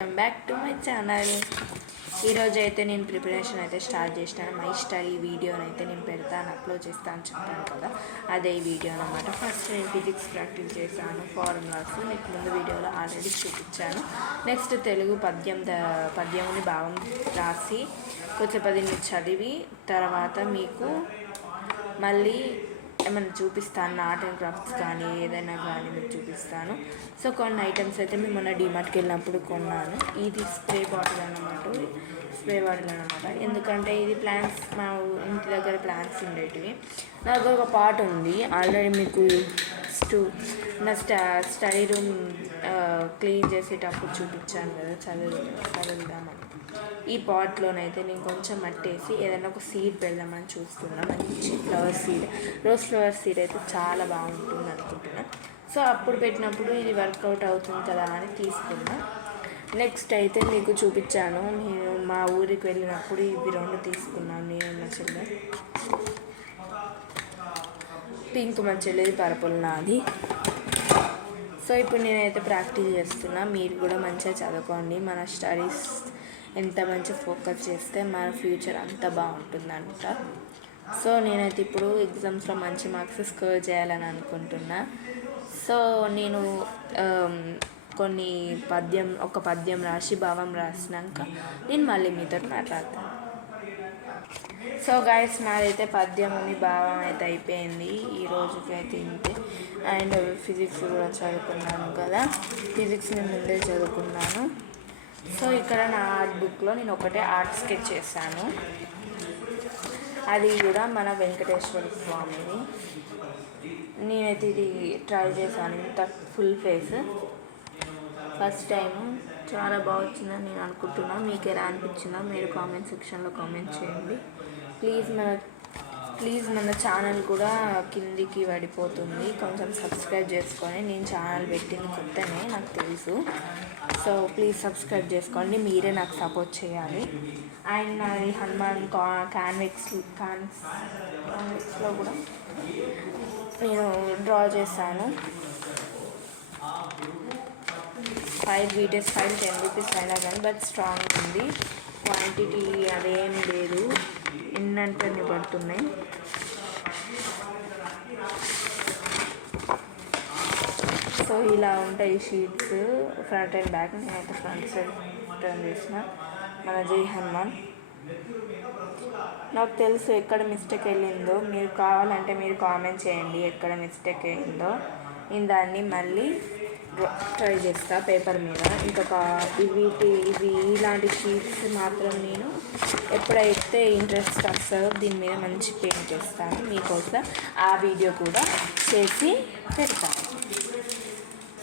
Welcome back to my channel. ఈరోజు అయితే నేను ప్రిపరేషన్ అయితే స్టార్ట్ చేసినాను. మై స్టడీ వీడియోని అయితే నేను పెడతాను, అప్లోడ్ చేస్తాను చెప్పాను కదా, అదే ఈ వీడియో అనమాట. ఫస్ట్ నేను ఫిజిక్స్ ప్రాక్టీస్ చేశాను, ఫార్ములాస్ మీకు ముందు వీడియోలో ఆల్రెడీ చూపించాను. నెక్స్ట్ తెలుగు పద్యముని భావం రాసి కొంచెం 10 నిమిషాలు చదివి తర్వాత మీకు మళ్ళీ ఏమైనా చూపిస్తాను, ఆర్ట్ అండ్ క్రాఫ్ట్స్ కానీ ఏదైనా కానీ మీకు చూపిస్తాను. సో కొన్ని ఐటమ్స్ అయితే మేము మొన్న డిమార్ట్కి వెళ్ళినప్పుడు కొన్నాను. ఇది స్ప్రే బాటిల్ అన్నమాట, ఎందుకంటే ఇది ప్లాంట్స్, మా ఇంటి దగ్గర ప్లాంట్స్ ఉండేటివి. నా దగ్గర ఒక పాట్ ఉంది ఆల్రెడీ, మీకు నా స్టడీ రూమ్ క్లీన్ చేసేటప్పుడు చూపించాను కదా, చదువుదామని. ఈ పాట్లోనైతే నేను కొంచెం మట్టేసి ఏదైనా ఒక సీడ్ పెడదామని చూస్తున్నా. మంచి రోజ్ ఫ్లవర్ సీడ్ అయితే చాలా బాగుంటుంది అనుకుంటున్నా. సో అప్పుడు పెట్టినప్పుడు ఇది వర్కౌట్ అవుతుంది కదా అని తీసుకున్నా. నెక్స్ట్ అయితే మీకు చూపించాను, నేను మా ఊరికి వెళ్ళినప్పుడు ఇవి 2 తీసుకున్నాను. నేను మా చెల్లె పింక్, మా చెల్లెది పర్పుల్, నాది. సో ఇప్పుడు నేనైతే ప్రాక్టీస్ చేస్తున్నా. మీరు కూడా మంచిగా చదువుకోండి. మన స్టడీస్ ఎంత మంచిగా ఫోకస్ చేస్తే మన ఫ్యూచర్ అంత బాగుంటుందంట. సో నేనైతే ఇప్పుడు ఎగ్జామ్స్లో మంచి మార్క్స్ స్కోర్ చేయాలని అనుకుంటున్నా. సో నేను ఒక పద్యం రాసి భావం రాసినాక నేను మళ్ళీ మీతో మాట్లాడతాను. సో గైస్, నాదైతే పద్యముని భావం అయితే అయిపోయింది. ఈ రోజుకి అయితే ఇంతే. అండ్ ఫిజిక్స్ కూడా చదువుకున్నాను కదా, ఫిజిక్స్ నేను ముందే చదువుకున్నాను. సో ఇక్కడ నా ఆర్ట్ బుక్లో నేను ఒకటే ఆర్ట్ స్కెచ్ చేశాను. అది కూడా మన వెంకటేశ్వర స్వామిని. నేనైతే ఇది ట్రై చేశాను, ఇంత ఫుల్ ఫేస్ ఫస్ట్ టైము. చాలా బాగా వచ్చిందని నేను అనుకుంటున్నాను. మీకు ఎలా అనిపించిందో మీరు కామెంట్ సెక్షన్లో కామెంట్ చేయండి. ప్లీజ్ మన ఛానల్ కూడా కిందికి పడిపోతుంది, కొంచెం సబ్స్క్రైబ్ చేసుకొని. నేను ఛానల్ పెట్టింది కొత్తనే నాకు తెలుసు. సో ప్లీజ్ సబ్స్క్రైబ్ చేసుకోండి, మీరే నాకు సపోర్ట్ చేయాలి. అండ్ నాది హనుమాన్ క్యాన్విక్స్లో కూడా నేను డ్రా చేశాను. 5 వీడియోస్ ఫైల్ 10 రూపీస్ అయినా కానీ బట్ స్ట్రాంగ్ ఉంది. క్వాంటిటీ అదేం లేదు, ఎన్నంటే పడుతున్నాయి. సో ఇలా ఉంటాయి షీట్స్, ఫ్రంట్ అండ్ బ్యాక్. నేనైతే ఫ్రంట్ సైడ్ టర్న్ చేసిన. మన జై హనుమాన్. నాకు తెలుసు ఎక్కడ మిస్టేక్ వెళ్ళిందో, మీరు కావాలంటే మీరు కామెంట్ చేయండి ఎక్కడ మిస్టేక్ అయిందో. నేను దాన్ని మళ్ళీ ట్రై చేస్తా పేపర్ మీద. ఇవి ఇలాంటి షీట్స్ మాత్రం నేను ఎప్పుడైతే ఇంట్రెస్ట్ వస్తుందో దీని మీద మంచి పెయింట్ చేస్తాను. మీకోసం ఆ వీడియో కూడా చేసి పెడతాను.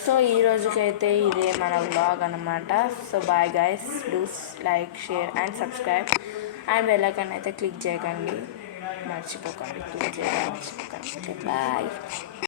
సో ఈ రోజుకైతే ఇదే మన వ్లాగ్ అనమాట. So bye guys, do like, share and subscribe and bell icon అయితే క్లిక్ చేయకండి, మర్చిపోకండి. బాయ్.